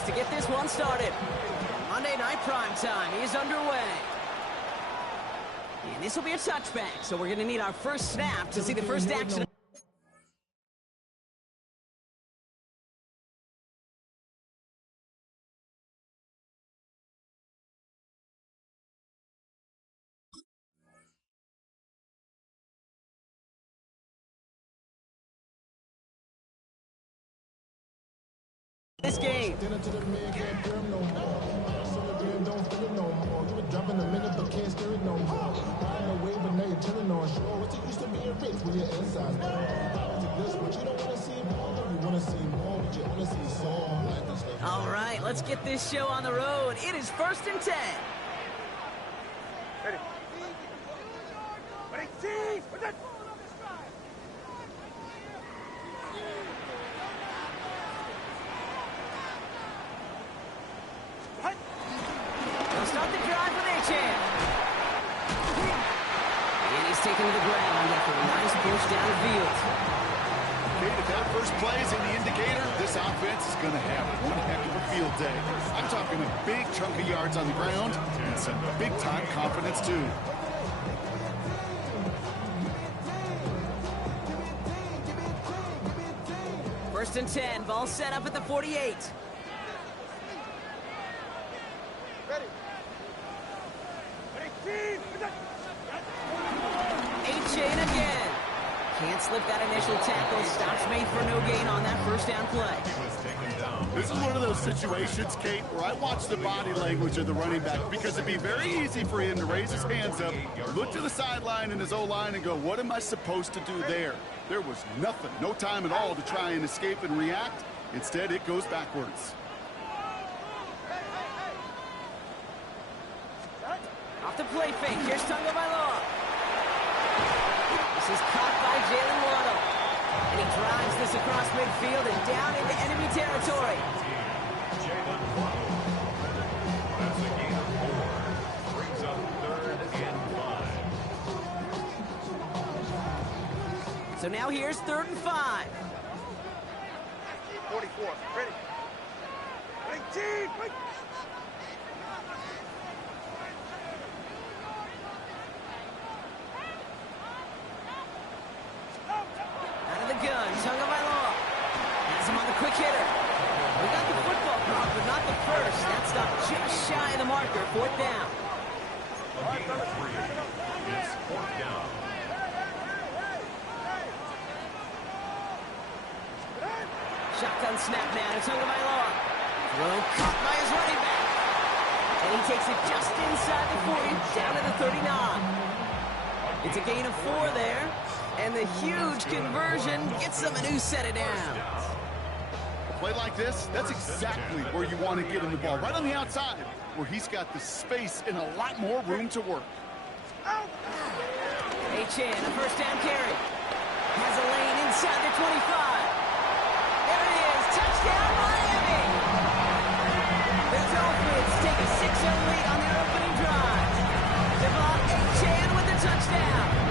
chances to get this one started. Monday Night Prime Time is underway. And this will be a touchback, so we're going to need our first snap to see the first action. This game. All right, let's get this show on the road. It is 1st and 10. Ready. Ready, team. With it. Start the drive with A-Chan. And he's taken to the ground after a nice push down the field. Okay, if that first play is in the indicator, this offense is going to have one heck of a field day. I'm talking a big chunk of yards on the ground and some big-time confidence, too. First and 10, ball set up at the 48. Ready. Ready, team. With it. A-Chain again. Can't slip that initial tackle. Stops made for no gain on that first down play. This is one of those situations, Kate, where I watch the body language of the running back because it'd be very easy for him to raise his hands up, look to the sideline in his O-line and go, what am I supposed to do there? There was nothing, no time at all to try and escape and react. Instead, it goes backwards. Off the play fake. Here's Tagovailoa. This is caught by Jalen Waddle. And he drives this across midfield and down into enemy territory. That's a gain of 4. Brings up 3rd and 5. So now here's 3rd and 5. 44. Ready. Ready, team. Wait. Out of the gun, Tagovailoa. Has him on the quick hitter. We got the football prop, but not the first. That's not just shy of the marker. 4th down. A gain of 3. It's 4th down. Shotgun snap now to Tagovailoa. Throw caught by his running back. And he takes it just inside the 40, down to the 39. It's a gain of 4 there. And the huge conversion gets them a new set of downs. A play like this, that's exactly where you want to get him the ball, right on the outside, where he's got the space and a lot more room to work. A-Chan, a first down carry. Has a lane inside the 25. There it is, touchdown Miami! The Dolphins take a 6-0 lead on their opening drive. Devon A-Chan with the touchdown.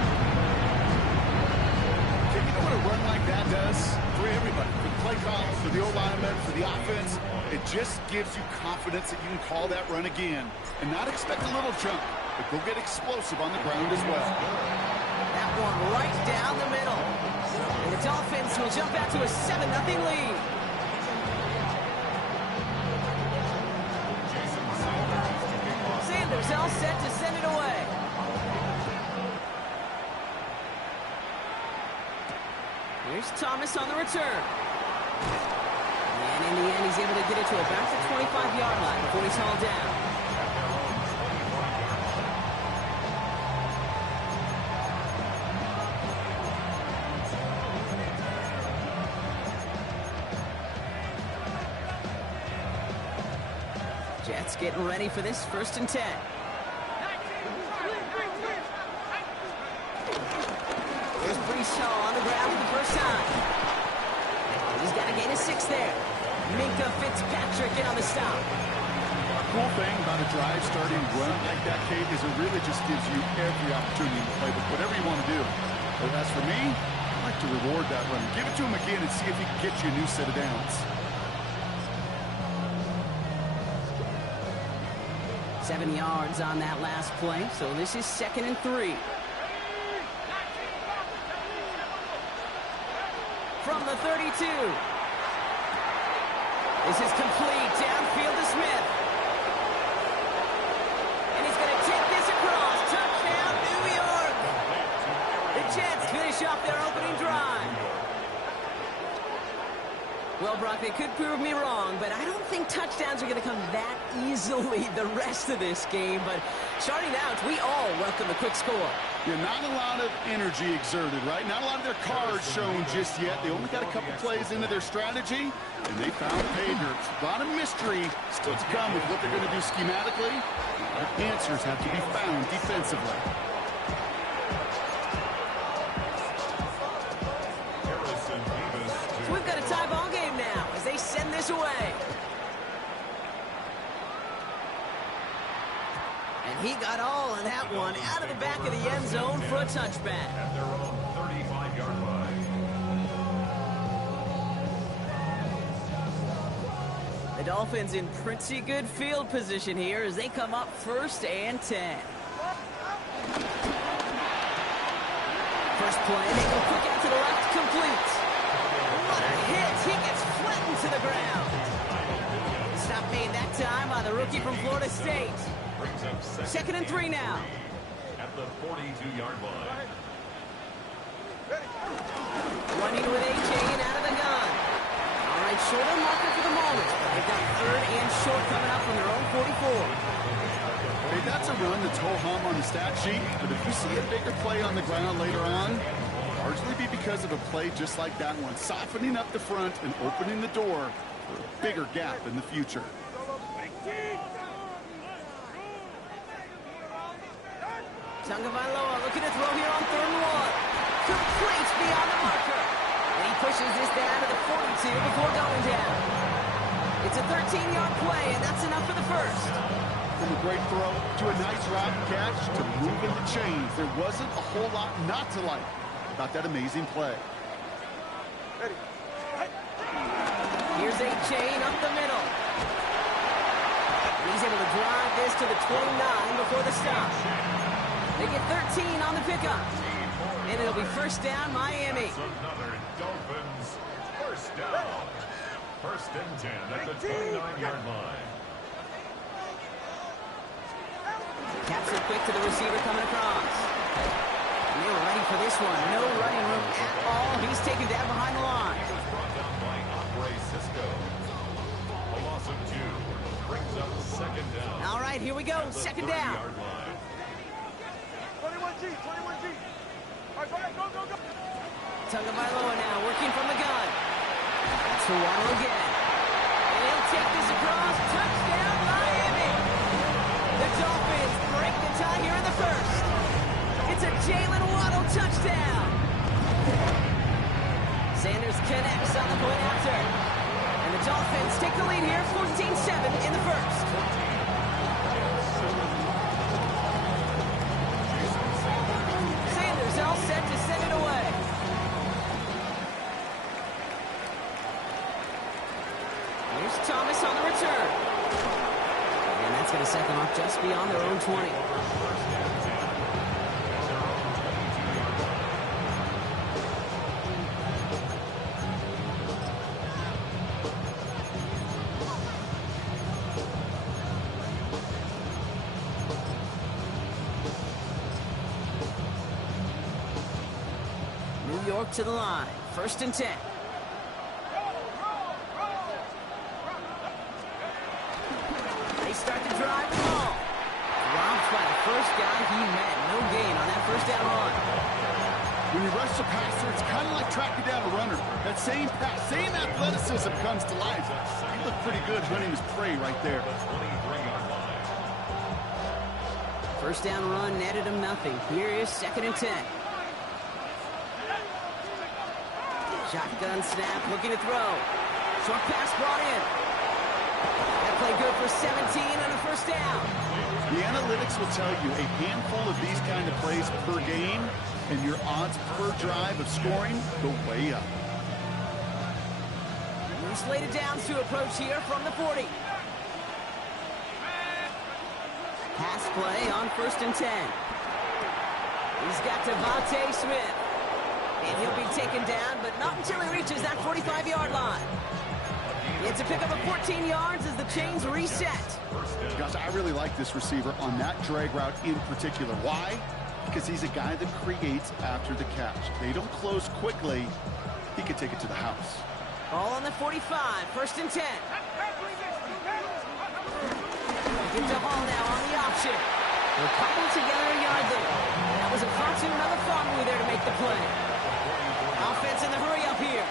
You know what a run like that does for everybody, for the play call, for the O-lineman, for the offense? It just gives you confidence that you can call that run again and not expect a little jump, but go get explosive on the ground as well. That one right down the middle. And the Dolphins will jump out to a 7-0 lead. Sanders all set to send it away. Here's Thomas on the return. And in the end, he's able to get it to about the 25-yard line before he's hauled down. Jets getting ready for this 1st and 10. There's Brees on the ground for the first time. He's got a gain of 6 there. Minka Fitzpatrick in on the stop. Cool thing about a drive starting run like that, Kate, is it really just gives you every opportunity to play with whatever you want to do. But as for me, I like to reward that run. Give it to him again and see if he can get you a new set of downs. 7 yards on that last play, so this is 2nd and 3. From the 32. This is complete. Downfield to Smith. And he's going to take this across. Touchdown, New York. The Jets finish off their opening drive. Well, Brock, they could prove me wrong, but I don't think touchdowns are going to come that easily the rest of this game. But starting out, we all welcome the quick score. Yeah, not a lot of energy exerted, right? Not a lot of their cards shown just yet. They only got a couple plays into their strategy, and they found pay dirt. A lot of mystery still to come with what they're going to do schematically. The answers have to be found defensively. So we've got a tie ball game now as they send this away. And he got all of that one out of the back of the end zone for a touchback. At their own 35-yard line. The Dolphins in pretty good field position here as they come up 1st and 10. First play, they go quick out to the left, complete. What a hit! He gets flattened to the ground. Stop made that time by the rookie from Florida State. 2nd and 3 now. At the 42-yard line. Running with A.J. out of the gun. All right, shorter marker for the moment. They've got 3rd and short coming up from their own 44. Hey, that's a run that's ho-hum on the stat sheet, but if you see a bigger play on the ground later on, it'll largely be because of a play just like that one, softening up the front and opening the door for a bigger gap in the future. Tagovailoa looking to throw here on 3rd and 1. Complete beyond the marker. And he pushes this down to the 42 before going down. It's a 13-yard play, and that's enough for the first. From a great throw to a nice route catch to moving the chains, there wasn't a whole lot not to like about that amazing play. Here's a chain up the middle. He's able to drive this to the 29 before the stop. They get 13 on the pickup. And it'll be 1st down, Miami. Another Dolphins first down. 1st and 10 at the 29-yard line. Caps it quick to the receiver coming across. And they were ready for this one. No running room at all. He's taken down behind the line. He was brought down by Andre Cisco. A loss of 2 brings up 2nd down. All right, here we go. 2nd down. 21G, 21G. All right, go, go, go. Tagovailoa now working from the gun. That's for Waddle again. And he'll take this across. Touchdown, Miami. The Dolphins break the tie here in the first. It's a Jalen Waddle touchdown. Sanders connects on the point after. And the Dolphins take the lead here, 14-7 in the first. Sanders all set to send it away. Here's Thomas on the return. And that's going to set them up just beyond their own 20. New York to the line. 1st and 10. They start to drive the ball. Robbed by the first guy he met. No gain on that 1st down run. When you rush a passer, it's kind of like tracking down a runner. That same pass, same athleticism comes to life. He looked pretty good hunting his prey right there. 1st down run netted him nothing. Here is 2nd and 10. Shotgun snap, looking to throw. Short pass brought in. That play good for 17 on a 1st down. The analytics will tell you a handful of these kind of plays per game, and your odds per drive of scoring go way up. New slated downs to approach here from the 40. Pass play on 1st and 10. He's got Devontae Smith. And he'll be taken down, but not until he reaches that 45-yard line. It's a pickup of 14 yards as the chains reset. Gosh, I really like this receiver on that drag route in particular. Why? Because he's a guy that creates after the catch. They don't close quickly. He can take it to the house. Ball on the 45, 1st and 10. Gives the ball now on the option. They're coupled together a yard there. That was a cartoon, another fumble there to make the play. Offense in the hurry up here.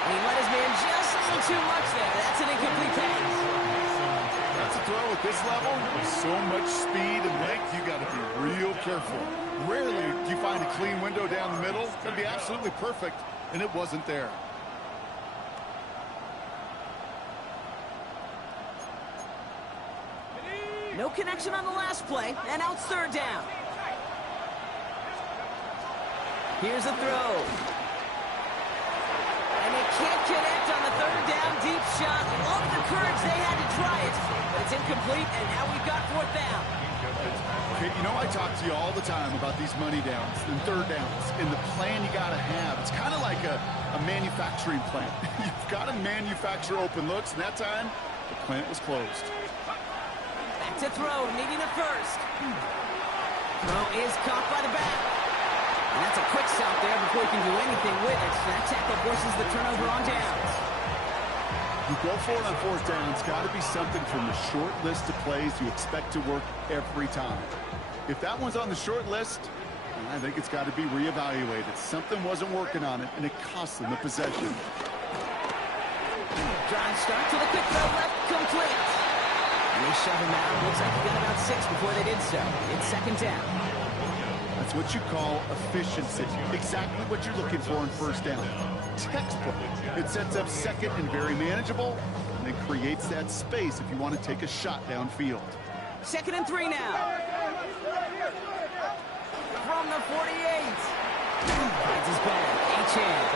And he let his man just a little too much there. That's an incomplete pass. That's a throw at this level. With so much speed and length, you got to be real careful. Rarely do you find a clean window down the middle. It's going to be absolutely perfect, and it wasn't there. No connection on the last play, and now it's 3rd down. Here's a throw. And they can't connect on the 3rd down deep shot. Love the courage they had to try it, but it's incomplete, and now we've got 4th down. Okay, you know I talk to you all the time about these money downs and 3rd downs and the plan you got to have. It's kind of like a manufacturing plant. You've got to manufacture open looks, and that time, the plant was closed. Back to throw, needing a first. Throw is caught by the back. And that's a quick stop there before he can do anything with it. That tackle forces the turnover on downs. You go for it on 4th down. It's got to be something from the short list of plays you expect to work every time. If that one's on the short list, I think it's got to be reevaluated. Something wasn't working on it, and it cost them the possession. Drive start to the quick throw left, complete. And they shove him out. Looks like he got about 6 before they did so. It's 2nd down. That's what you call efficiency. Exactly what you're looking for on 1st down. Textbook. It sets up 2nd and very manageable, and it creates that space if you want to take a shot downfield. 2nd and 3 now. From the 48. Finds his back. H-hand.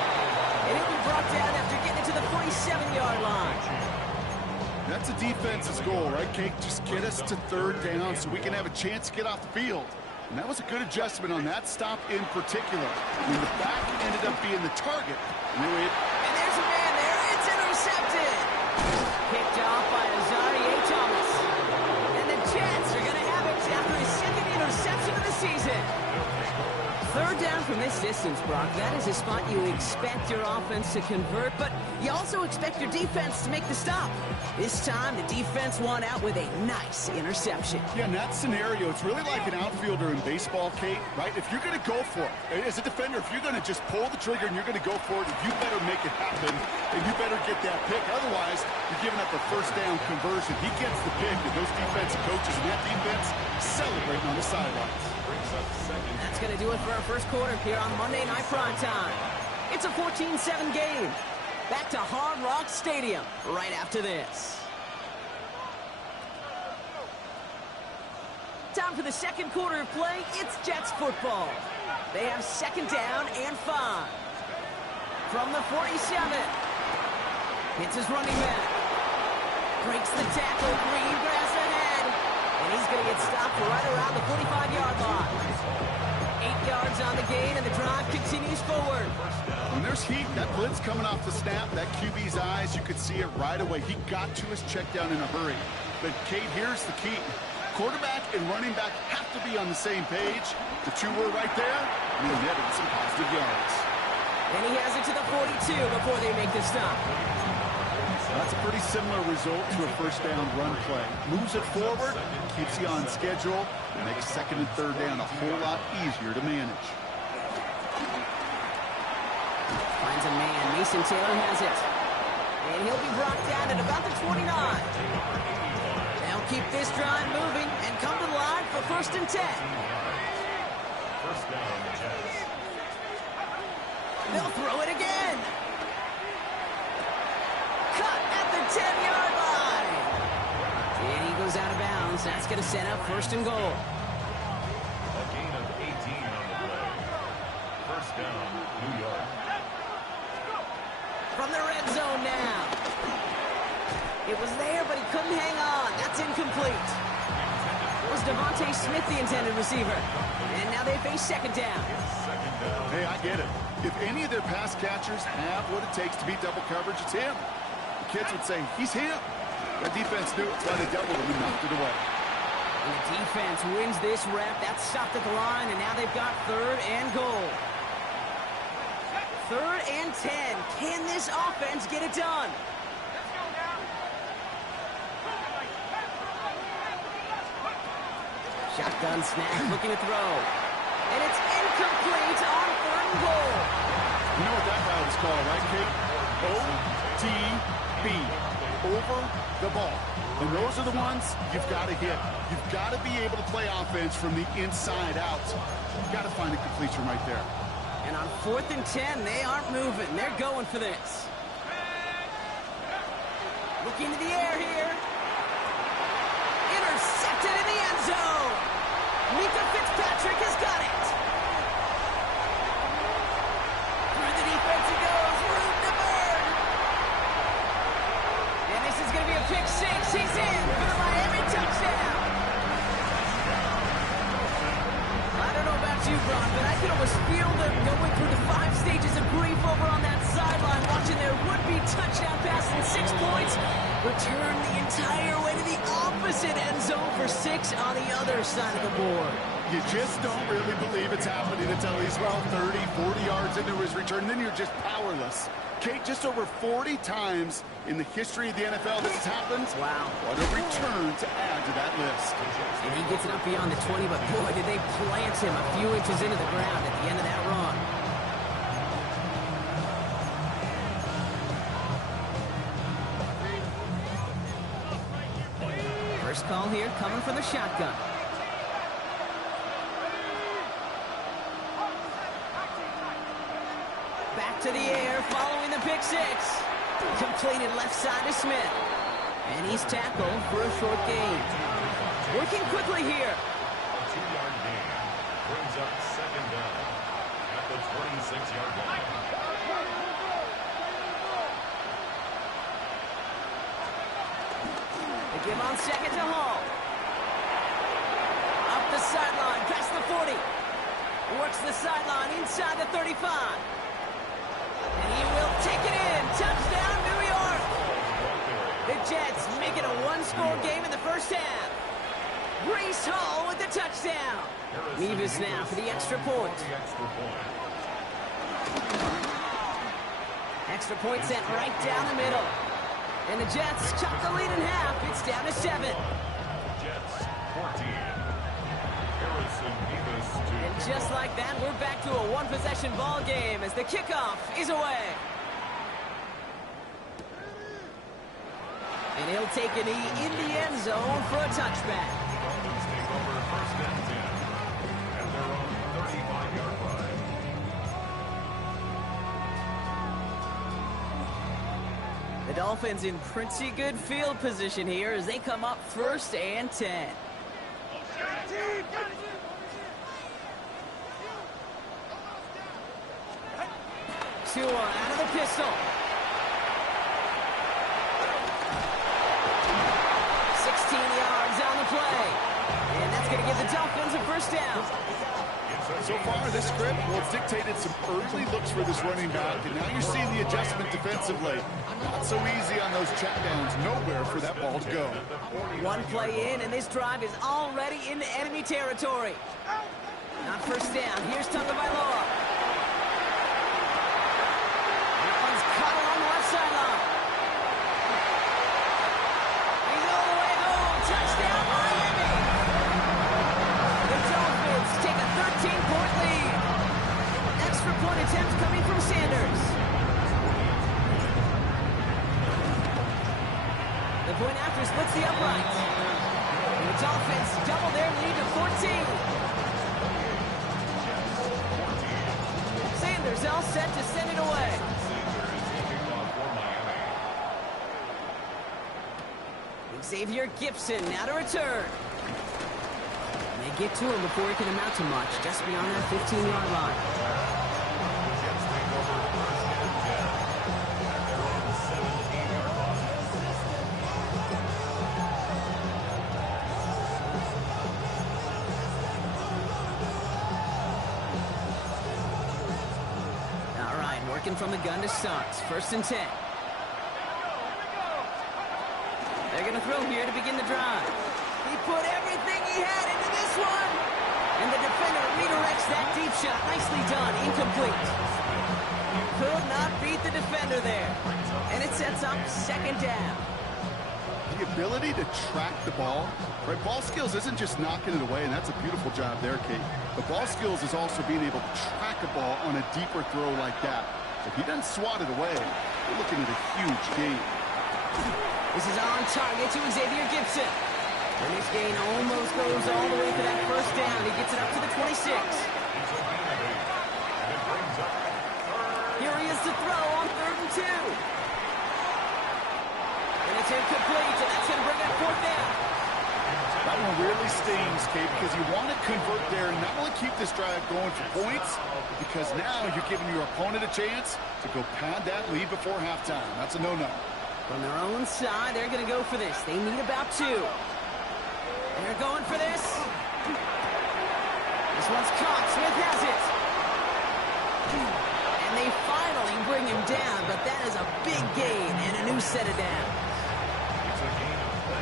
And he'll be brought down after getting it to the 47-yard line. That's a defense's goal, right, Kate? Just get us to 3rd down so we can have a chance to get off the field. And that was a good adjustment on that stop in particular. When the back ended up being the target, and there's a man there. It's intercepted. Picked off by Azarie Thomas. And the Jets are going to have it after his 2nd interception of the season. 3rd down from this distance, Brock. That is a spot you expect your offense to convert, but you also expect your defense to make the stop. This time, the defense won out with a nice interception. Yeah, in that scenario, it's really like an outfielder in baseball, Kate, right? If you're going to go for it, as a defender, if you're going to just pull the trigger and you're going to go for it, you better make it happen, and you better get that pick. Otherwise, you're giving up a 1st down conversion. He gets the pick, and those defensive coaches and that defense celebrating on the sidelines. That's going to do it for our 1st quarter here on Monday Night Primetime. It's a 14-7 game. Back to Hard Rock Stadium right after this. Time for the 2nd quarter of play. It's Jets football. They have 2nd down and 5. From the 47. Hits his running back. Breaks the tackle. Green grass ahead. And he's going to get stopped right around the 45-yard line. 8 yards on the gain, and the drive continues forward. When there's heat, that blitz coming off the snap, that QB's eyes, you could see it right away. He got to his check down in a hurry. But, Kate, here's the key. Quarterback and running back have to be on the same page. The two were right there, and they netted some positive yards. And he has it to the 42 before they make the stop. That's a pretty similar result to a 1st down run play. Moves it forward, keeps you on schedule, and makes 2nd and 3rd down a whole lot easier to manage. Finds a man. Mason Taylor has it. And he'll be brought down at about the 29. They'll keep this drive moving and come to the line for 1st and 10. 1st down, Jets. They'll throw it again. Cut at the 10-yard line. And he goes out of bounds. That's going to set up 1st and goal. A gain of 18 on the play. 1st down, New York. From the red zone now. It was there, but he couldn't hang on. That's incomplete. It was Devontae Smith, the intended receiver. And now they face second down. Hey, I get it. If any of their pass catchers have what it takes to beat double coverage, it's him. The kids would say, he's him. The defense knew it, so they doubled him and knocked it away. And the defense wins this rep. That's stopped at the line, and now they've got 3rd and goal. 3rd and 10. Can this offense get it done? Shotgun snap, looking to throw. And it's incomplete on 3rd and goal. You know what that route is called, right, Kate? OTB. Over the ball. And those are the ones you've got to hit. You've got to be able to play offense from the inside out. You've got to find a completion right there. And on 4th and 10, they aren't moving. They're going for this. Looking to the air here. Intercepted in the end zone. Mika Fitzpatrick has got it. Through the defense he goes. Room to burn. And this is going to be a pick six. He's in for the Miami touchdown. I don't know about you, Bron, but I can almost feel them going through the 5 stages of grief over on that sideline, watching their would-be touchdown pass in 6 points return the entire way to the opposite end zone for 6 on the other side of the board. You just don't really believe it's happening until he's, 30, 40 yards into his return, and then you're just powerless. Kate, just over 40 times in the history of the NFL this has happened. Wow. What a return to add to that list. And he gets it up beyond the 20, but boy, did they plant him a few inches into the ground at the end of that run. First call here coming from the shotgun. Back to the air following the pick six. Completed left side to Smith. And he's tackled for a short gain. Working quickly here. A 2-yard gain brings up second down at the 26-yard line. They give on second to Hall. Up the sideline, past the 40. Works the sideline inside the 35. And he will take it in. Touchdown, New York. The Jets make it a 1-score game in the first half. Breece Hall with the touchdown. Nevis now for the extra point. Extra point sent right down the middle. And the Jets chop the lead in half. It's down to 7. Jets 14. Harrison Nevis to And just like that, we're back to a one-possession ball game as the kickoff is away. And he'll take a knee in the end zone for a touchback. Dolphins take over first and 10 at their own 35-yard line. The Dolphins in pretty good field position here as they come up first and 10. Tua out of the pistol. 16 yards on the play. And that's going to give the Dolphins a first down. So far, this script, it's dictated some early looks for this running back, and now you're seeing the adjustment defensively. Not so easy on those checkdowns. Nowhere for that ball to go. One play in, and this drive is already into enemy territory. Not first down. Here's Tagovailoa. That one's caught along the left sideline. He's all the way home. Touchdown, Miami. The Dolphins take a 13-point lead. Extra point attempt coming from Sanders. The point after splits the upright. And the Dolphins double their lead to 14. Sanders all set to send it away. Xavier Gibson now to return. And they get to him before he can amount to much, just beyond that 15-yard line. working from the gun to start. 1st and 10. They're going to throw here to begin the drive. He put everything he had into this one. And the defender redirects that deep shot. Nicely done. Incomplete. Could not beat the defender there. And it sets up 2nd down. The ability to track the ball, right? Ball skills isn't just knocking it away, and that's a beautiful job there, Kate. The ball skills is also being able to track a ball on a deeper throw like that. If he doesn't swat it away, we're looking at a huge gain. This is on target to Xavier Gibson. And this gain almost goes all the way to that 1st down. He gets it up to the 26. Here he is to throw on 3rd and 2. And it's incomplete, and that's going to bring up 4th down. That one really stings, Kate, because you want to convert there and not only keep this drive going for points, because now you're giving your opponent a chance to go pad that lead before halftime. That's a no-no. From their own side, they're going to go for this. They need about 2. They're going for this. This one's caught. Smith has it. And they finally bring him down, but that is a big gain and a new set of downs.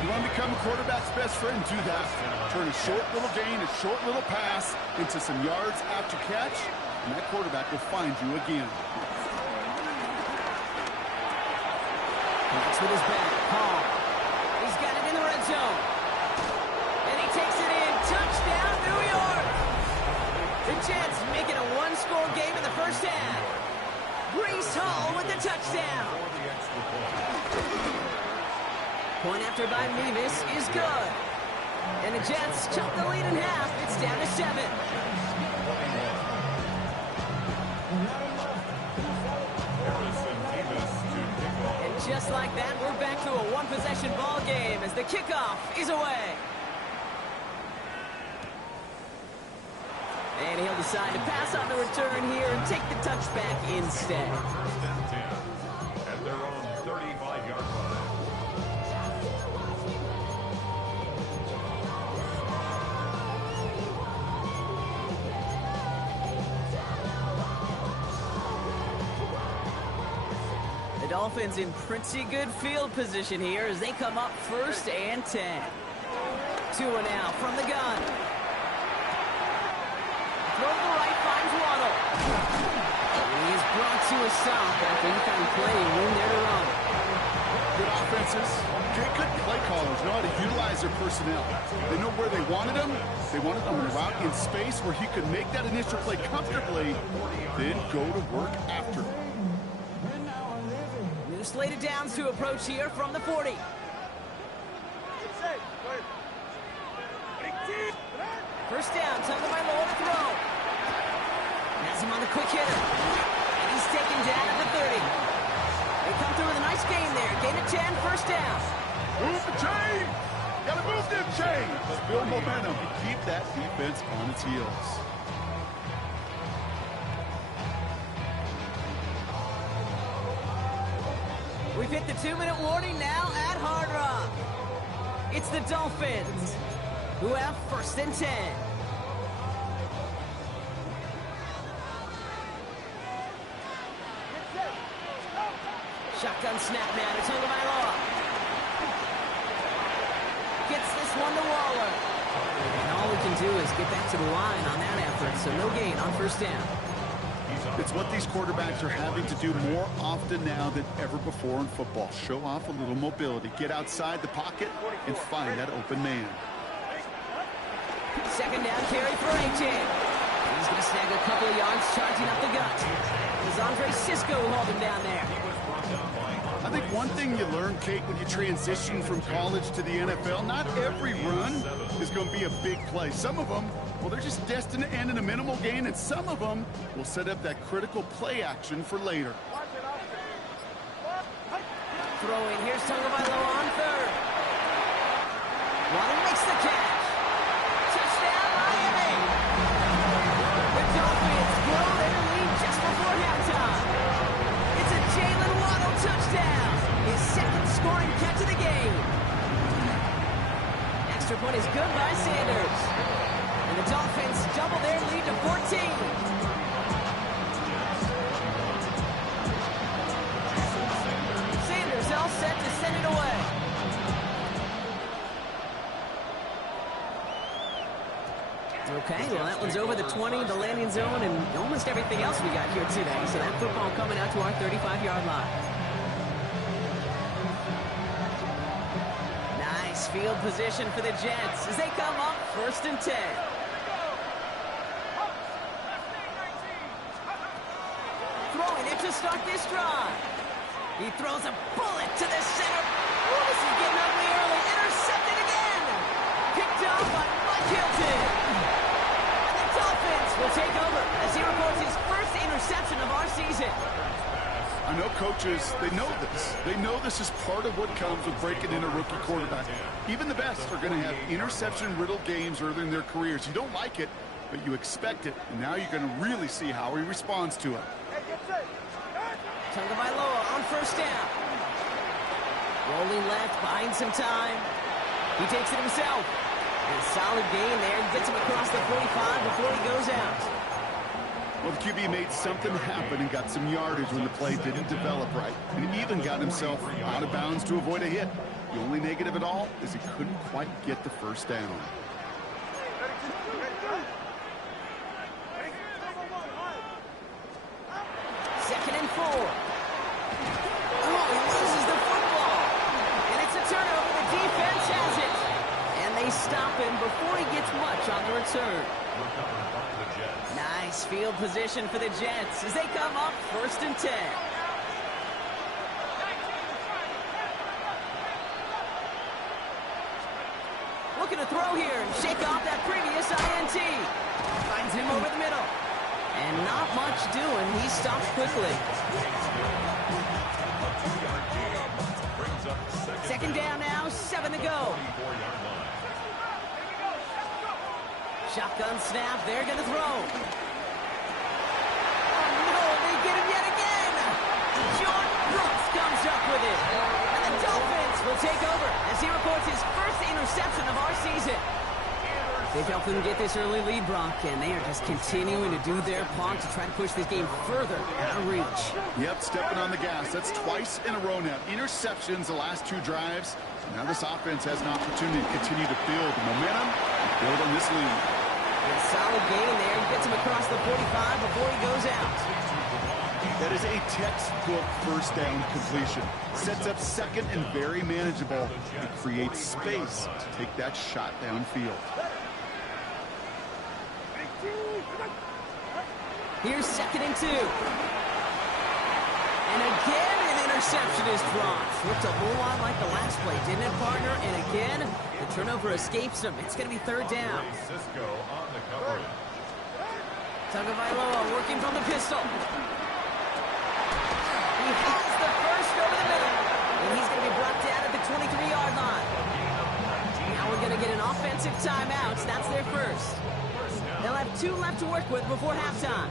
You want to become a quarterback's best friend, do that. Turn a short little gain, a short little pass into some yards after catch, and that quarterback will find you again. That's with his back. Paul. He's got it in the red zone. And he takes it in. Touchdown, New York. The Jets make it a 1-score game in the 1st half. Brees Hall with the touchdown. Point after by Mevis is good. And the Jets chop the lead in half. It's down to 7. And just like that, we're back to a 1-possession ball game as the kickoff is away. And he'll decide to pass on the return here and take the touchback instead. 1st and 10 at their own 35-yard line. The Dolphins in pretty good field position here as they come up 1st and 10. Tua now from the gun. Throw to the right, finds Waddle. He is brought to a stop after he found plenty of room there to run. Good offenses, good play callers know how to utilize their personnel. They know where they wanted him. They wanted him to route in space where he could make that initial play comfortably, then go to work after. New slated downs to approach here from the 40. First down, Tagovailoa to throw. Has him on the quick hitter. And he's taken down at the 30. They come through with a nice gain there. Gain of 10, 1st down. Move the chain! Gotta move them chains! Build momentum and keep that defense on its heels. We've hit the 2-minute warning now at Hard Rock. It's the Dolphins who have 1st and 10. Shotgun snap now to Tagovailoa. Gets this one to Waller. And all we can do is get back to the line on that effort, so no gain on 1st down. It's what these quarterbacks are having to do more often now than ever before in football. Show off a little mobility, get outside the pocket, and find that open man. 2nd down carry for A.J. He's going to snag a couple of yards charging up the gut. It's Andre Cisco who hauled him down there. I think one thing you learn, Kate, when you transition from college to the NFL, not every run is going to be a big play. Some of them, well, they're just destined to end in a minimal gain, and some of them will set up that critical play action for later. Throwing, here's Tagovailoa on 3rd. Waddle makes the catch. Touchdown, Miami! The Dolphins blow their lead just before halftime. It's a Jalen Waddle touchdown. His 2nd scoring catch of the game. Extra point is good by Sanders. And the Dolphins double their lead to 14. send it away. Okay, well, that one's over the 20, the landing zone, and almost everything else we got here today. So that football coming out to our 35-yard line. Nice field position for the Jets as they come up 1st and 10. Throwing it to start this drive. He throws a bullet to the center. Oh, this is getting ugly early. Intercepted again. Picked up by Mike Hilton. And the Dolphins will take over as he records his first interception of our season. I know coaches, they know this. They know this is part of what comes with breaking in a rookie quarterback. Even the best are going to have interception-riddled games early in their careers. You don't like it, but you expect it. And now you're going to really see how he responds to it. Tagovailoa on 1st down. Rolling left, buying some time. He takes it himself. And a solid gain there. He gets him across the 45 before he goes out. Well, the QB made something happen and got some yardage when the play didn't develop right. And he even got himself out of bounds to avoid a hit. The only negative at all is he couldn't quite get the 1st down. Second and 4. Oh, he loses the football. And it's a turnover. The defense has it. And they stop him before he gets much on the return. Nice field position for the Jets as they come up 1st and 10. Looking to throw here and shake off that previous INT. Finds him over the middle. And not much doing. He stops quickly. 2nd down now, 7 to go. Shotgun snap, they're going to throw. Oh, no, they get him yet again. Jordan Brooks comes up with it. And the Dolphins will take over as he records his first interception of our season. They've helped them get this early lead, Brock, and they are just continuing to do their part to try to push this game further out of reach. Yep, stepping on the gas. That's twice in a row now. Interceptions the last 2 drives. Now this offense has an opportunity to continue to build momentum and build on this lead. A solid gain there. Gets him across the 45 before he goes out. That is a textbook 1st down completion. Sets up 2nd and very manageable. It creates space to take that shot downfield. Here's 2nd and 2. And again, an interception is dropped. Looked a whole lot like the last play, didn't it, partner? And again, the turnover escapes him. It's going to be 3rd down. Tagovailoa working from the pistol. He has the first over the middle. And he's going to be brought down at the 23-yard line. Now we're going to get an offensive timeout. That's their first. They'll have 2 left to work with before halftime.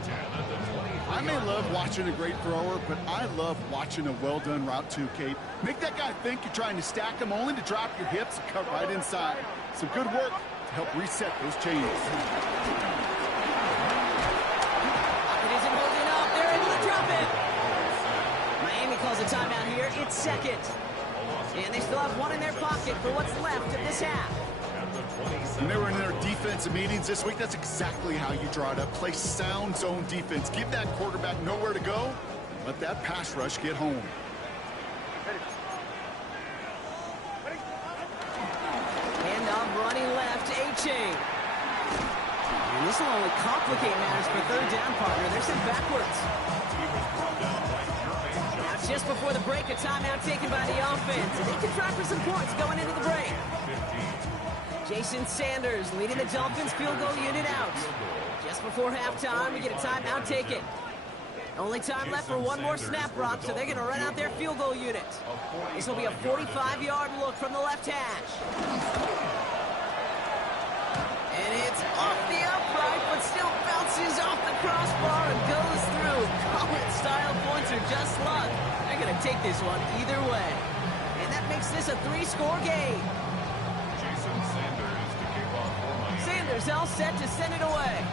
I may love watching a great thrower, but I love watching a well-done route too, Kate. Make that guy think you're trying to stack him only to drop your hips and cut right inside. Some good work to help reset those chains. It isn't holding up. They're able to drop it. Miami calls a timeout here. It's 2nd. And they still have 1 in their pocket for what's left of this half. When they were in their defensive meetings this week, that's exactly how you draw it up. Play sound zone defense. Give that quarterback nowhere to go. Let that pass rush get home. Handoff running left, A-Chain. And this will only complicate matters for 3rd down, partner. They're sent backwards. Now just before the break, a timeout taken by the offense. And they can try for some points going into the break. Jason Sanders leading the Dolphins field goal unit out. Just before halftime, we get a timeout taken. Only time left for 1 more snap, Brock, so they're going to run out their field goal unit. This will be a 45-yard look from the left hash. And it's off the upright, but still bounces off the crossbar and goes through. College-style points are just luck. They're going to take this one either way. And that makes this a 3-score game. Sanders all set to send it away.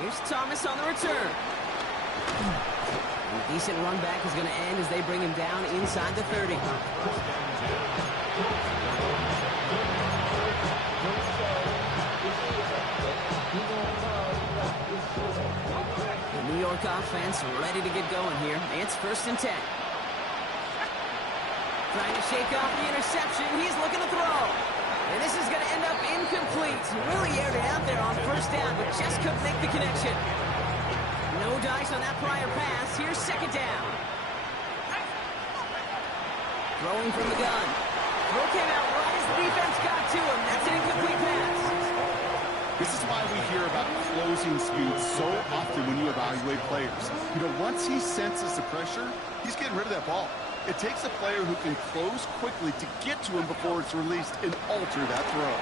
Here's Thomas on the return. And a decent run back is going to end as they bring him down inside the 30. The New York offense ready to get going here. It's 1st and 10. Trying to shake off the interception. He's looking to throw. And this is going to end up incomplete. Really aired it out there on 1st down, but just couldn't make the connection. No dice on that prior pass. Here's 2nd down. Throwing from the gun. Throw came out right as the defense got to him. That's an incomplete pass. This is why we hear about closing speed so often when you evaluate players. You know, once he senses the pressure, he's getting rid of that ball. It takes a player who can close quickly to get to him before it's released and alter that throw.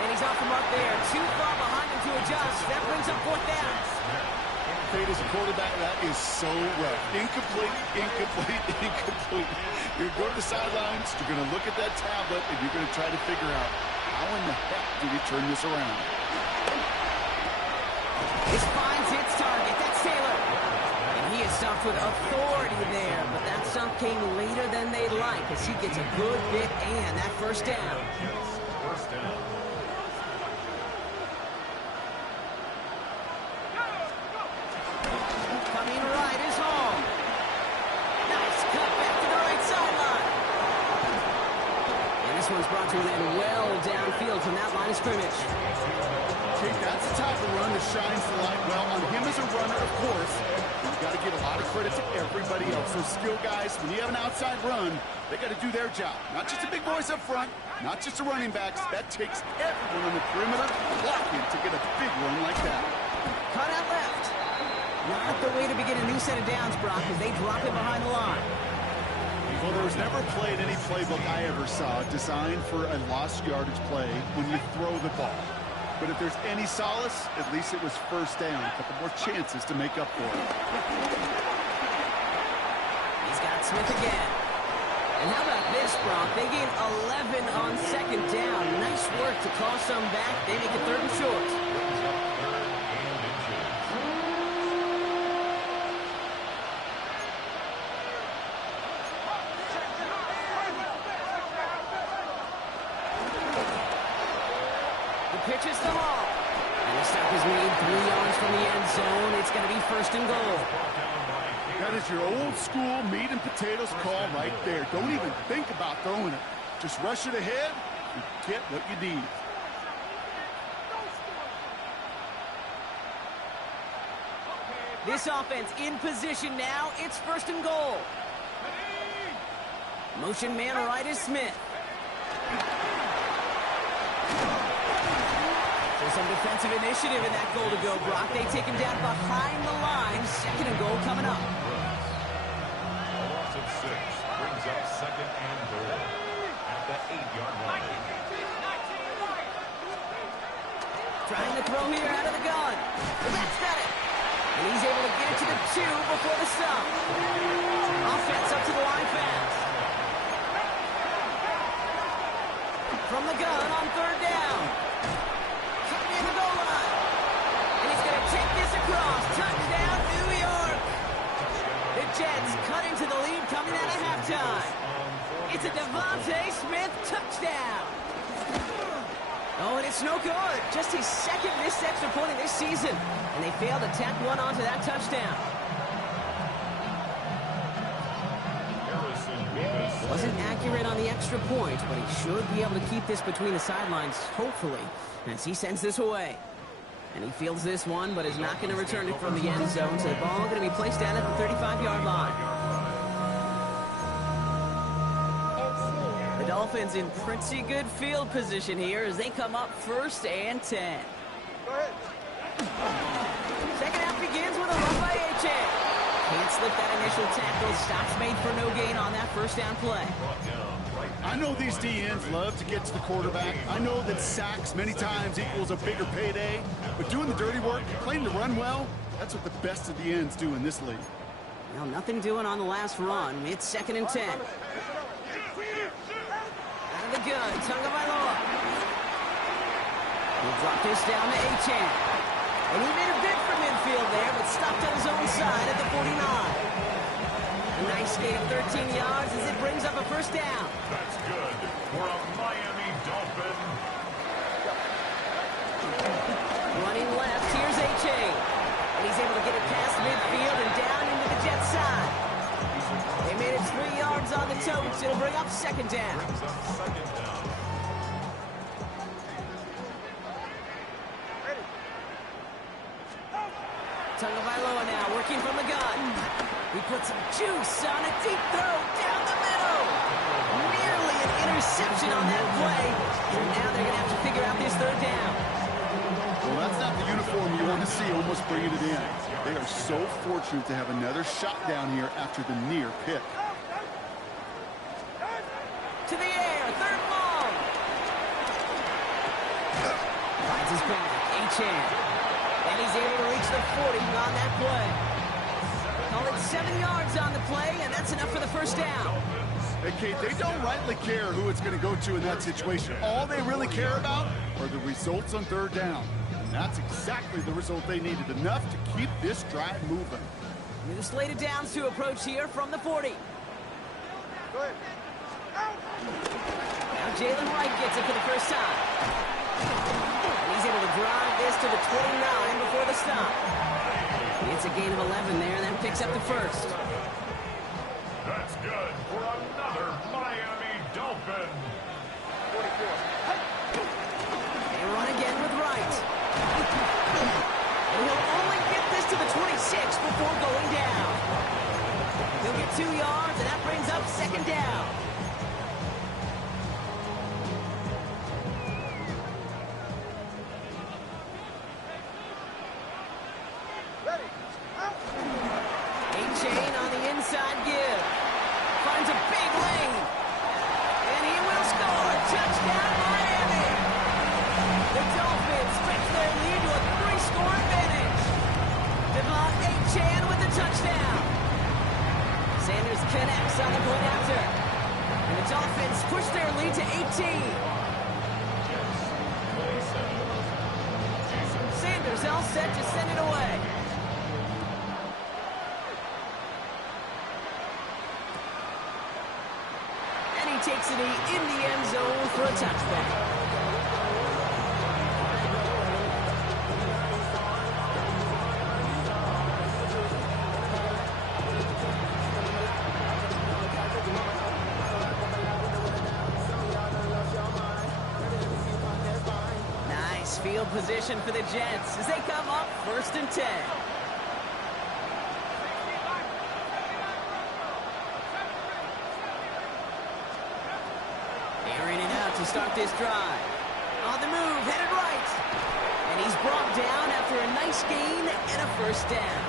And he's off the mark there. Too far behind him to adjust. That brings up 4th down. Fade as a quarterback, that is so rough. Incomplete, incomplete, incomplete. You're going to go to the sidelines, you're going to look at that tablet, and you're going to try to figure out how in the heck do we turn this around. This finds its target. That's Taylor. And he is stuffed with authority there, but that stuff came later than they'd like as he gets a good bit and that 1st down. 1st down. Coming right is home. Nice cut back to the right sideline. And this one's brought to an end well downfield from that line of scrimmage. Jake, that's the type of run that shines the light well on him as a runner, of course. You've got to give a lot of credit to everybody else. Those skill guys, when you have an outside run, they got to do their job. Not just the big boys up front, not just the running backs. That takes everyone on the perimeter blocking to get a big run like that. Cut out left. Not the way to begin a new set of downs, Brock, as they drop it behind the line. Well, there was never a play in any playbook I ever saw designed for a lost yardage play when you throw the ball. But if there's any solace, at least it was 1st down. A couple more chances to make up for it. He's got Smith again. And how about this, Brock? They gain 11 on 2nd down. Nice work to call some back. They make it 3rd and short. Pitches to Hall. And the stop is made 3 yards from the end zone. It's going to be 1st and goal. That is your old school meat and potatoes call right there. Don't even think about throwing it. Just rush it ahead and get what you need. This offense in position now. It's 1st and goal. Motion man right is Smith. There's some defensive initiative in that goal to go, Brock. They take him down behind the line. 2nd and goal coming up. A loss of 6 brings up 2nd and goal at the 8-yard line. Trying to throw here out of the gun. That's got it. And he's able to get it to the 2 before the stop. Offense up to the line fast. From the gun on 3rd down. The goal line. And he's going to take this across. Touchdown, New York. The Jets cut into the lead coming out of halftime. It's a Devontae Smith touchdown. Oh, and it's no good. Just his 2nd missed extra point of this season. And they failed to tack one onto that touchdown. Wasn't accurate on the extra point, but he should be able to keep this between the sidelines, hopefully, as he sends this away. And he fields this one, but is not going to return it from the end zone, so the ball going to be placed down at the 35-yard line. The Dolphins in pretty good field position here as they come up 1st and 10. Second half begins with a run by Achane. Can't slip that initial tackle. Stops made for no gain on that 1st down play. I know these DNs love to get to the quarterback. I know that sacks many times equals a bigger payday. But doing the dirty work, playing to run well, that's what the best of the ends do in this league. Well, nothing doing on the last run. It's 2nd and 10. Out of the gun, Tagovailoa. He'll drop this down to Achane. And he made a bid for midfield there, but stopped on his own side at the 49. A nice gain of 13 yards as it brings up a first down. That's good for a Miami Dolphin. Running left, here's A-Chain. And he's able to get it past midfield and down into the Jets side. They made it 3 yards on the totes. It'll bring up second down. Tagovailoa now working from the gun. He puts some juice on a deep throw down the middle. Nearly an interception on that play. And now they're going to have to figure out this third down. Well, that's not the uniform you want to see almost bringing it in. They are so fortunate to have another shot down here after the near pick. To the air, third and long. Finds his back, A-Chan. And he's able to reach the 40 on that play. Call it 7 yards on the play, and that's enough for the first down. Hey, Kate, they don't rightly care who it's going to go to in that situation. All they really care about are the results on third down. And that's exactly the result they needed, enough to keep this drive moving. New slated downs to approach here from the 40. Now Jalen Wright gets it for the first time. And he's able to drive this to the 29 before the stop. It's a gain of 11 there, and that picks up the first. That's good for another Miami Dolphin. 44. They run again with Wright. And he'll only get this to the 26 before going down. He'll get 2 yards, and that brings up second down. Ready. Out. A-Chain on the inside give. Finds a big lane. And he will score. Touchdown, Miami. The Dolphins stretch their lead to a 3-score advantage. Devon A-Chan with the touchdown. Sanders connects on the point after. And the Dolphins push their lead to 18. Sanders all set to send it away. And he takes it in the end zone for a touchback. Nice field position for the Jets as they come up 1st and 10. Airing it out to start this drive. On the move, headed right. And he's brought down after a nice gain and a first down.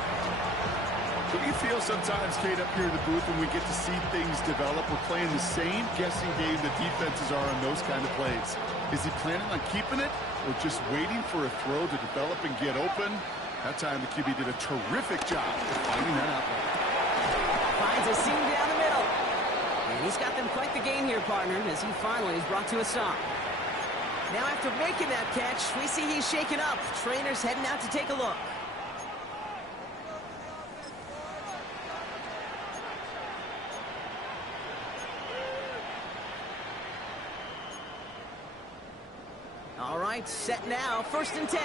Do you feel sometimes, Kate, up here in the booth when we get to see things develop, we're playing the same guessing game the defenses are on those kind of plays? Is he planning on keeping it or just waiting for a throw to develop and get open? That time the QB did a terrific job of finding that outlet. Finds a seam down the middle. And he's got them quite the gain here, partner, as he finally is brought to a stop. Now after making that catch, we see he's shaken up. Trainer's heading out to take a look. All right, set now, 1st and 10.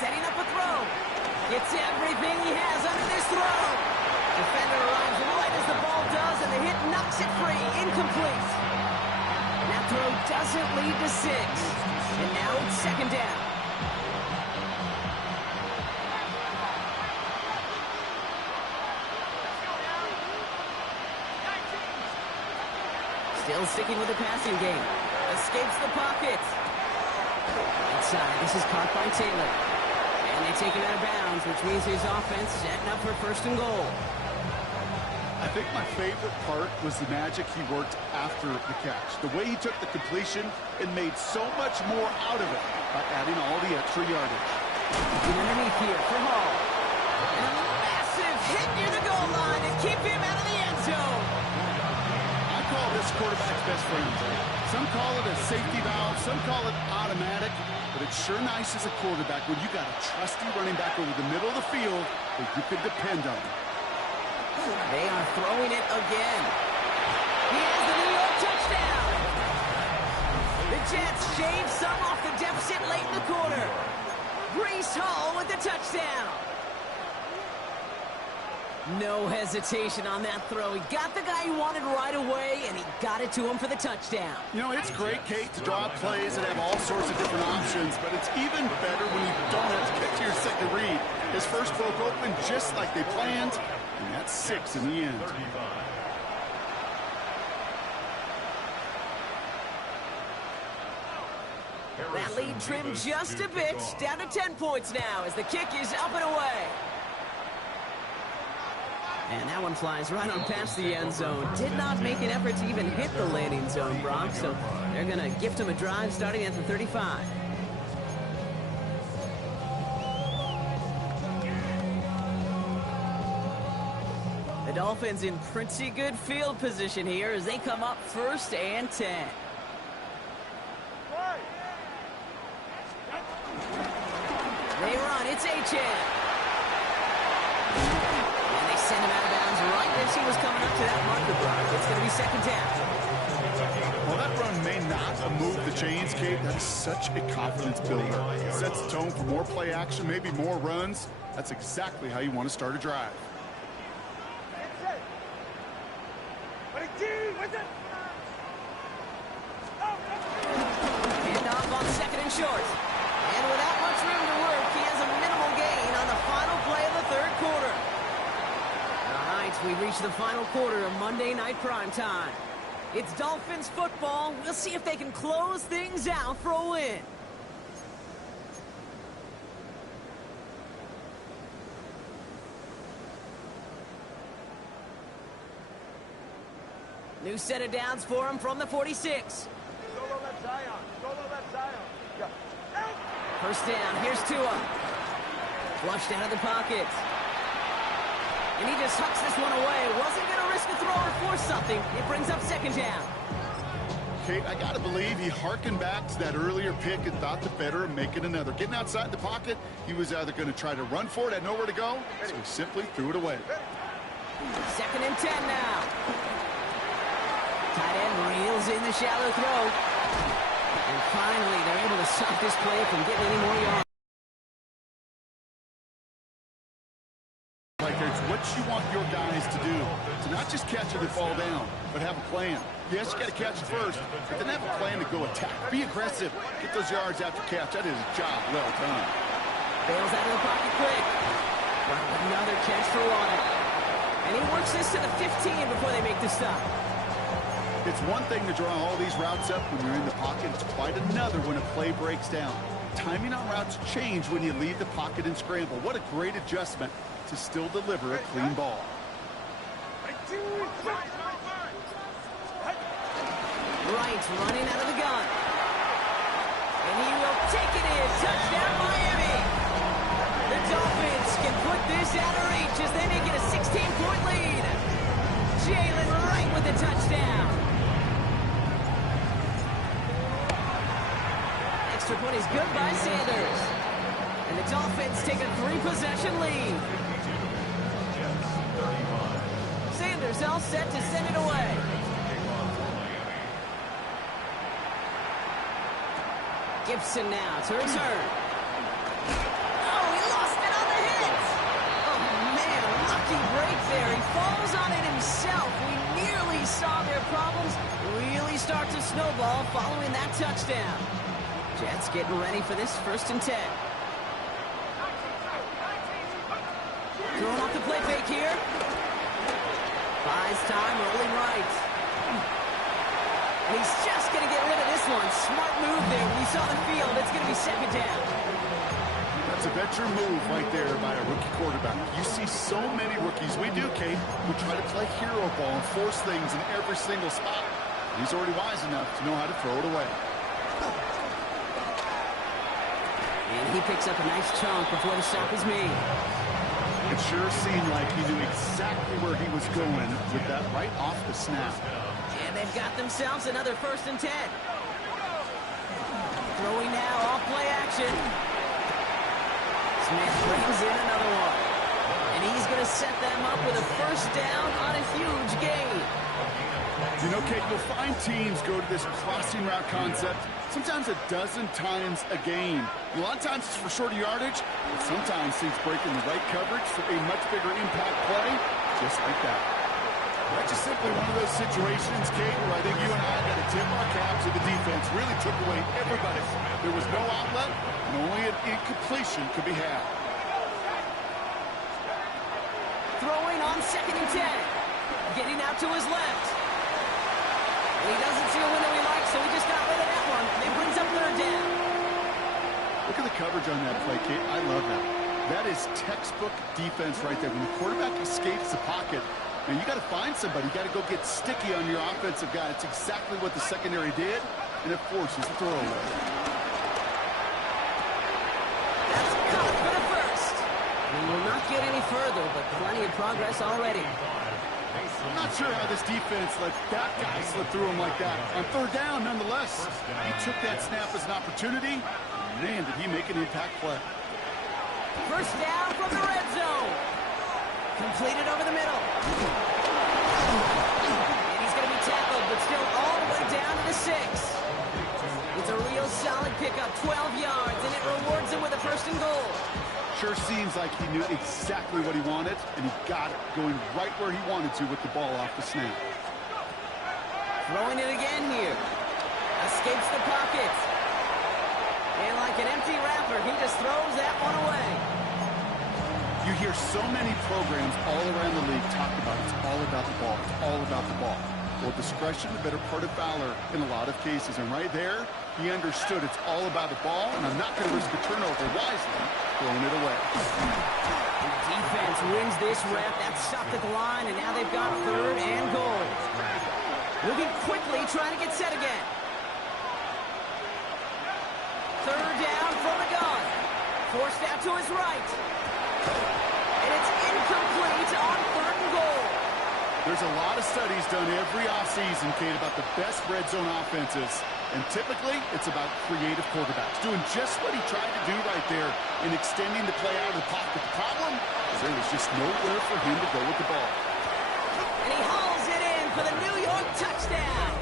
Setting up a throw. Gets everything he has under this throw. Defender arrives right as the ball does, and the hit knocks it free. Incomplete. That throw doesn't lead to 6. And now it's second down. Still sticking with the passing game. Escapes the pocket. Inside, this is caught by Taylor. And they take it out of bounds, which means his offense setting up for 1st and goal. I think my favorite part was the magic he worked after the catch. The way he took the completion and made so much more out of it by adding all the extra yardage. Get underneath here for Hall. And a massive hit near the goal line to keep him out of the end zone. I call this quarterback's best friend. Some call it a safety valve, some call it automatic, but it's sure nice as a quarterback when you got a trusty running back over the middle of the field that you can depend on. They are throwing it again. He has the New York touchdown. The Jets shave some off the deficit late in the quarter. Breece Hall with the touchdown. No hesitation on that throw. He got the guy he wanted right away, and he got it to him for the touchdown. You know, it's great, Kate, to draw plays and have all sorts of different options, but it's even better when you don't have to get to your second read. His first broke open just like they planned, and that's 6 in the end. That lead trimmed just a bit, down to 10 points now as the kick is up and away. And that one flies right on past the end zone. Did not make an effort to even hit the landing zone, Brock, so they're going to gift him a drive starting at the 35. The Dolphins in pretty good field position here as they come up 1st and 10. They run, it's Achane. And they send him out of bounds right as he was coming up to that marker, Brock. It's going to be 2nd down. Well, that run may not have moved the chains, Kate. That's such a confidence builder. It sets the tone for more play action, maybe more runs. That's exactly how you want to start a drive. Hand off on 2nd and short. And without much room to work, he has a minimal gain on the final play of the 3rd quarter. All right, we reach the final quarter of Monday Night Primetime. It's Dolphins football. We'll see if they can close things out for a win. New set of downs for him from the 46. Solo left Zion. Solo left Zion. Yeah. 1st down, here's Tua. Flushed out of the pocket. And he just hucks this one away. Wasn't going to risk a throw or force something. It brings up 2nd down. Kate, I got to believe he hearkened back to that earlier pick and thought the better of making another. Getting outside the pocket, he was either going to try to run for it, had nowhere to go, so he simply threw it away. 2nd and 10 now. Tight end reels in the shallow throw. And finally, they're able to stop this play from getting any more yards. Like it's what you want your guys to do. To not just catch it and fall down, but have a plan. Yes, you got to catch it first, but then have a plan to go attack. Be aggressive. Get those yards after catch. That is a job well done. Bails out of the pocket quick. Another catch for one. And he works this to the 15 before they make the stop. It's one thing to draw all these routes up when you're in the pocket. It's quite another when a play breaks down. Timing on routes change when you leave the pocket and scramble. What a great adjustment to still deliver a clean ball. Wright running out of the gun. And he will take it in. Touchdown, Miami. The Dolphins can put this out of reach as they make it a 16-point lead. Jalen Wright with the touchdown. Extra point is good by Sanders. And the Dolphins take a 3-possession lead. Sanders all set to send it away. Gibson now to return. Oh, he lost it on the hit. Oh, man, lucky break there. He falls on it himself. We nearly saw their problems really start to snowball following that touchdown. Jets getting ready for this 1st and 10. Throwing off the play fake here. Buys time, rolling right. And he's just going to get rid of this one. Smart move there when he saw the field. It's going to be 2nd down. That's a veteran move right there by a rookie quarterback. You see so many rookies, we do, Kate, who try to play hero ball and force things in every single spot. He's already wise enough to know how to throw it away. And he picks up a nice chunk before the stop is made. It sure seemed like he knew exactly where he was going with that right off the snap. And And they've got themselves another 1st and 10. Throwing now, off play action. Smith brings in another one. And he's going to set them up with a 1st down on a huge gain. You know, Kate, you'll find teams go to this crossing route concept sometimes a dozen times a game. A lot of times it's for shorter yardage, but sometimes teams break in the right coverage for a much bigger impact play, just like that. That's just simply one of those situations, Kate, where I think you and I got to tip our caps to the defense. Really took away everybody. There was no outlet, and only an incompletion could be had. Throwing on 2nd and 10. Getting out to his left. He doesn't see a window he likes, so he just got rid of that one. It brings up 3rd down. Look at the coverage on that play, Kate. I love that. That is textbook defense right there. When the quarterback escapes the pocket, and you got to find somebody. You got to go get sticky on your offensive guy. It's exactly what the secondary did, and it forces the throwaway. That's caught for the 1st. We will not get any further, but plenty of progress already. I'm not sure how this defense let that guy slip through him like that. On 3rd down, nonetheless, he took that snap as an opportunity. Man, did he make an impact play. 1st down from the red zone. Completed over the middle. And he's going to be tackled, but still all the way down to the 6. It's a real solid pickup, 12 yards, and it rewards him with a 1st and goal. Sure seems like he knew exactly what he wanted, and he got it, going right where he wanted to with the ball off the snap. Throwing it again here. Escapes the pocket. And like an empty wrapper, he just throws that one away. You hear so many programs all around the league talk about it's all about the ball. It's all about the ball. Well, discretion, the better part of valor in a lot of cases. And right there, he understood it's all about the ball, and I'm not going to risk a turnover wisely, throwing it away. The defense wins this rep. That's stopped at the line, and now they've got 3rd and goal. Moving quickly, trying to get set again. 3rd down from the gun. Forced out to his right. And it's incomplete on 3rd and goal. There's a lot of studies done every offseason, Kate, about the best red zone offenses. And typically, it's about creative quarterbacks, doing just what he tried to do right there in extending the play out of the pocket. The problem is there was just nowhere for him to go with the ball. And he hauls it in for the New York touchdown.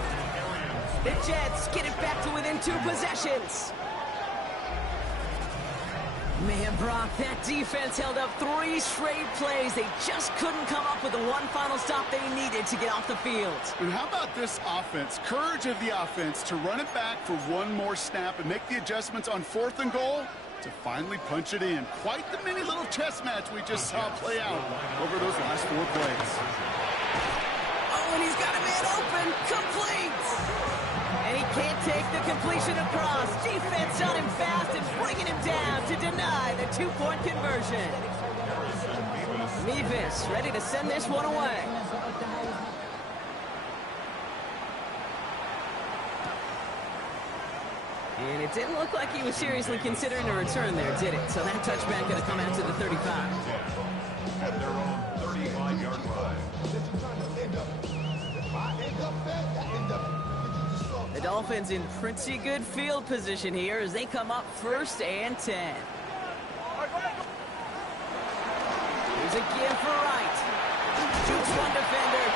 The Jets get it back to within 2 possessions. Man, Brock, that defense held up 3 straight plays. They just couldn't come up with the one final stop they needed to get off the field. And how about this offense? Courage of the offense to run it back for one more snap and make the adjustments on 4th and goal to finally punch it in. Quite the mini little chess match we just saw play out over those last 4 plays. Oh, and he's got a man open. Complete. And he can't take the completion across. Defense on him fast and bringing him down to deny the 2-point conversion. Mevis ready to send this one away. And it didn't look like he was seriously considering a return there, did it? So that touchback going to come out to the 35. At their own 35-yard line. The Dolphins in pretty good field position here as they come up 1st and 10. Here's a give for Wright. Shoots one defender.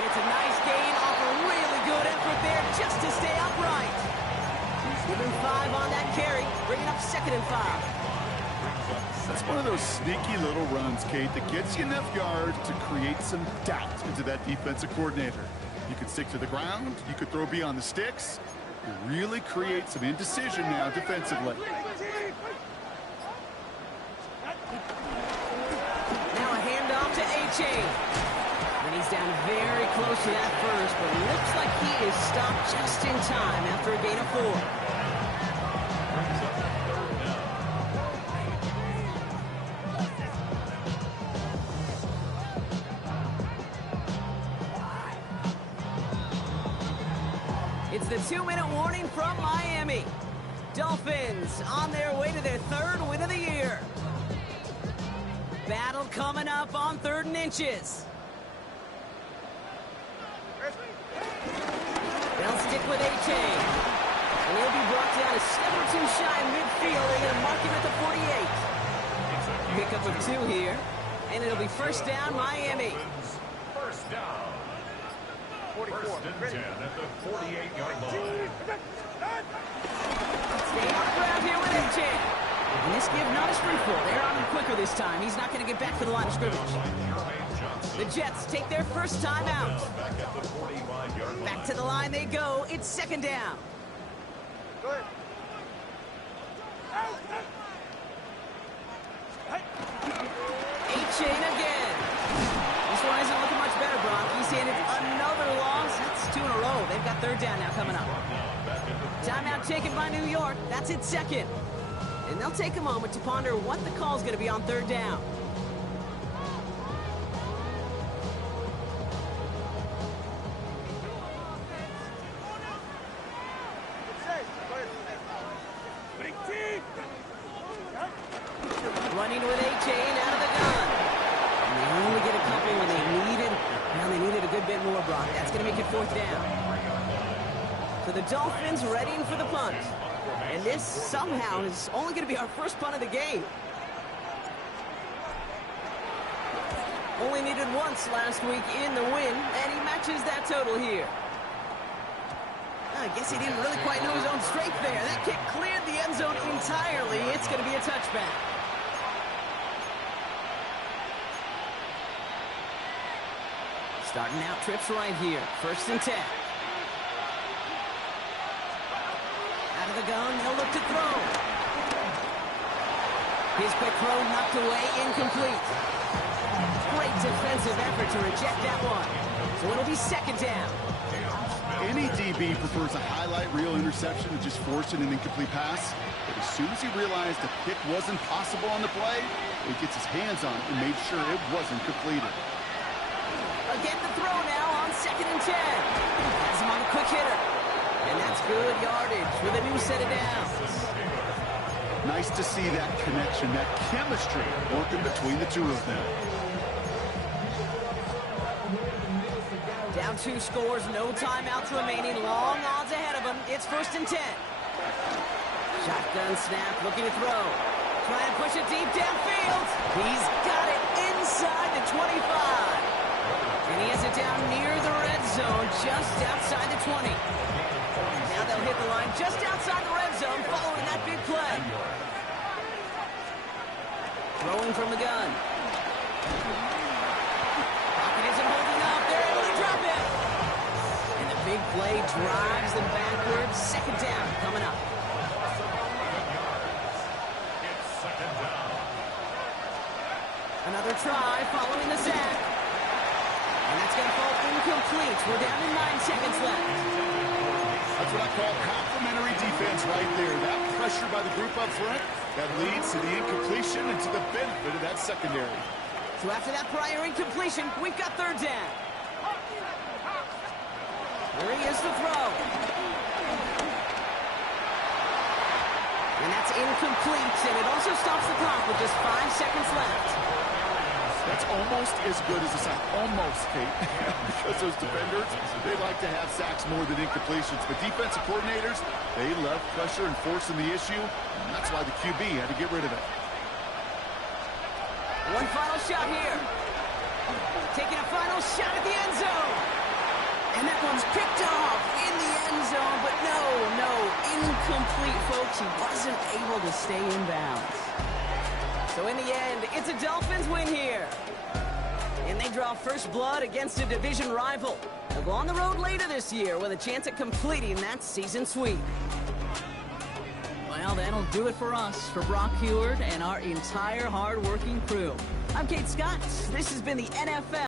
It's a nice gain off a really good effort there just to stay upright. Give him 5 on that carry, bringing up 2nd and 5. That's one of those sneaky little runs, Kate, that gets you enough yards to create some doubt into that defensive coordinator. You could stick to the ground, you could throw beyond the sticks, and really create some indecision now defensively. Now a handoff to A-Chain. And he's down very close to that first, but looks like he is stopped just in time after a gain of 4. It's the 2-minute warning from Miami. Dolphins on their way to their 3rd win of the year. Battle coming up on 3rd and inches. stick with A-Chain. And he'll be brought down a step or two shy in midfield. They're going to mark him at the 48. Pickup of 2 here. And it'll be first down, Miami. First down. 44. First and 10 at the 48-yard line. Staying on the ground here with A-Chain. And this give not a sprint for. They're on him quicker this time. He's not going to get back to the line of scrimmage. The Jets take their first time out. Back to the line they go. It's second down. A-Chain again. This one isn't looking much better, Brock. He's handed another loss. That's 2 in a row. They've got third down now coming up. Timeout taken by New York. That's its second. And they'll take a moment to ponder what the call is going to be on third down. Running with A-Chain out of the gun. And they only get a couple when they needed a good bit more, Brock. That's going to make it fourth down. So the Dolphins readying for the punt. And this somehow is only going to be our first punt of the game. Only needed once last week in the win, and he matches that total here. I guess he didn't really quite know his own strength there. That kick cleared the end zone entirely. It's going to be a touchback. Starting out trips right here. First and 10. Out of the gun, he'll look to throw. His quick throw knocked away, incomplete. Great defensive effort to reject that one. So it'll be second down. Any DB prefers a highlight reel interception to just forcing an incomplete pass. But as soon as he realized the pick wasn't possible on the play, he gets his hands on it and made sure it wasn't completed. Again the throw now on second and 10. Has him on a quick hitter. And that's good yardage with a new set of downs. Nice to see that connection, that chemistry working between the two of them. Down 2 scores, no timeouts remaining. Long odds ahead of him. It's first and 10. Shotgun snap, looking to throw. Trying to push it deep downfield. He's got it inside the 25. And he has it down near the red zone, just outside the 20. Now they'll hit the line just outside the red zone following that big play. Throwing from the gun. Pocket isn't holding up. They're able to drop it. And the big play drives them backwards. Second down coming up. Another try following the sack. And that's going to fall incomplete. We're down to 9 seconds left. That's what I call complimentary defense right there. That pressure by the group up front, that leads to the incompletion and to the benefit of that secondary. So after that prior incompletion, we've got third down. Here he is to throw. And that's incomplete, and it also stops the clock with just 5 seconds left. That's almost as good as a sack. Almost, Kate. Because those defenders, they like to have sacks more than incompletions. But defensive coordinators, they love pressure and forcing the issue. And that's why the QB had to get rid of it. One final shot here. Taking a final shot at the end zone. And that one's picked off in the end zone. But no, incomplete, folks. He wasn't able to stay in bounds. So in the end, it's a Dolphins win here. And they draw first blood against a division rival. They'll go on the road later this year with a chance at completing that season sweep. Well, that'll do it for us, for Brock Heward and our entire hard-working crew. I'm Kate Scott. This has been the NFL.